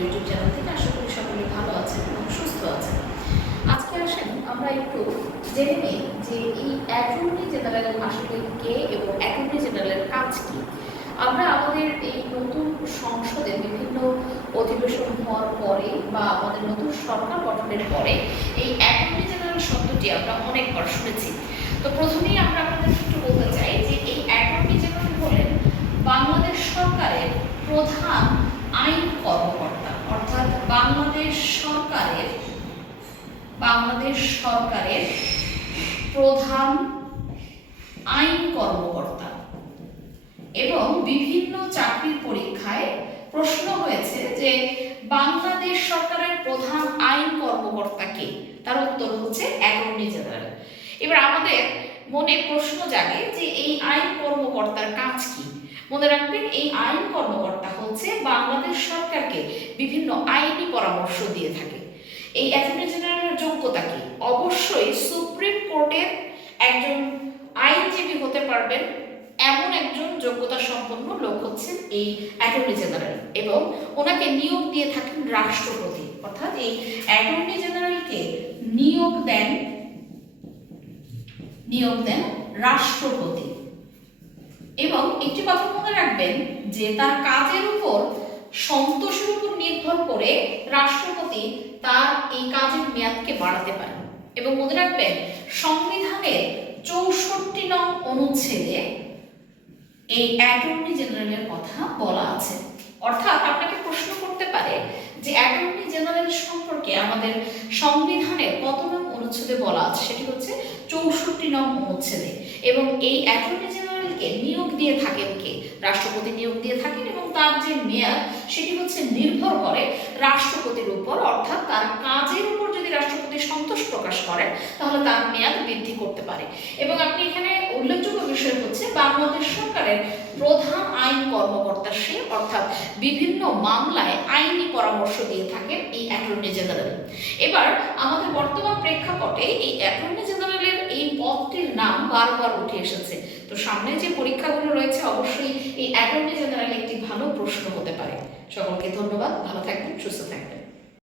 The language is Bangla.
ইউটিউব চ্যানেল থেকে। আশা করি সকলে ভালো আছেন এবং সুস্থ আছেন। আজকে আসেন আমরা একটু জেনে নিই যে এই অ্যাটর্নি জেনারেল আসলে কে এবং অ্যাটর্নি জেনারেলের কাজ কি। আমরা আমাদের এই নতুন সংসদের বিভিন্ন অধিবেশন হওয়ার পরে বা আমাদের নতুন সরকার গঠনের পরে এই অ্যাটর্নি জেনারেল শব্দটি আমরা অনেকবার শুনেছি। তো প্রথমেই আমরা আপনাদের একটু বলতে চাই যে এই অ্যাটর্নি জেনারেল হলেন বাংলাদেশ সরকারের প্রধান আইন কর্মকর্তা, অর্থাৎ বাংলাদেশ সরকারের প্রধান আইন কর্মকর্তা। এবং বিভিন্ন চাকরির পরীক্ষায় প্রশ্ন হয়েছে যে বাংলাদেশ সরকারের প্রধান আইন কর্মকর্তা কে, তার উত্তর হচ্ছে অ্যাটর্নি জেনারেল। এবার আমাদের মনে প্রশ্ন জাগে যে এই আইন কর্মকর্তার কাজ কি। মনে রাখবেন এই আইন কর্মকর্তা হচ্ছে বাংলাদেশ সরকারকে বিভিন্ন আইনি পরামর্শ দিয়ে থাকে। এই অ্যাটর্নি জেনারেলের যোগ্যতা কি? অবশ্যই সুপ্রিম কোর্টের একজন আইনজীবী হতে পারবেন এমন একজন যোগ্যতা সম্পন্ন লোক হচ্ছেন এই অ্যাটর্নি জেনারেল, এবং ওনাকে নিয়োগ দিয়ে থাকেন রাষ্ট্রপতি। অর্থাৎ এই অ্যাটর্নি জেনারেলকে নিয়োগ দেন রাষ্ট্রপতি। এবং একটি কথা মনে রাখবেন যে তার কাজের উপর সন্তোষের উপর নির্ভর করে রাষ্ট্রপতি তার এই কাজের মেয়াদকে বাড়াতে পারেন। এবং মনে রাখবেন সংবিধানের 64 নং অনুচ্ছেদে এই অ্যাটর্নি জেনারেলের কথা বলা আছে। অর্থাৎ আপনাকে প্রশ্ন করতে পারে যে অ্যাটর্নি জেনারেল সম্পর্কে আমাদের সংবিধানের কত নং অনুচ্ছেদে বলা আছে, সেটি হচ্ছে 64 নং অনুচ্ছেদে। এবং এই অ্যাটর্নি জেনারেলকে নিয়োগ দিয়ে থাকেন কে? রাষ্ট্রপতি নিয়োগ দিয়ে থাকেন, এবং তার যে মেয়াদ সেটি হচ্ছে নির্ভর করে রাষ্ট্রপতির উপর। অর্থাৎ তার কাজের উপর যদি রাষ্ট্রপতি সন্তোষ প্রকাশ করেন তাহলে তার মেয়াদ বৃদ্ধি করতে পারে। এবং আপনি এখানে উল্লেখযোগ্য বিষয় হচ্ছে বাংলাদেশ সরকারের প্রধান আইন কর্মকর্তা সে, অর্থাৎ বিভিন্ন মামলায় আইনি পরামর্শ দিয়ে থাকেন এই অ্যাটর্নি জেনারেল। এবার আমাদের বর্তমান প্রেক্ষাপটে এই অ্যাটর্নি জেনারেলের এই পদটির নাম বারবার উঠে এসেছে। তো সামনে যে পরীক্ষাগুলো রয়েছে অবশ্যই এই অ্যাটর্নি জেনারেল একটি ভালো প্রশ্ন হতে পারে। সকলকে ধন্যবাদ, ভালো থাকবেন, সুস্থ থাকবেন।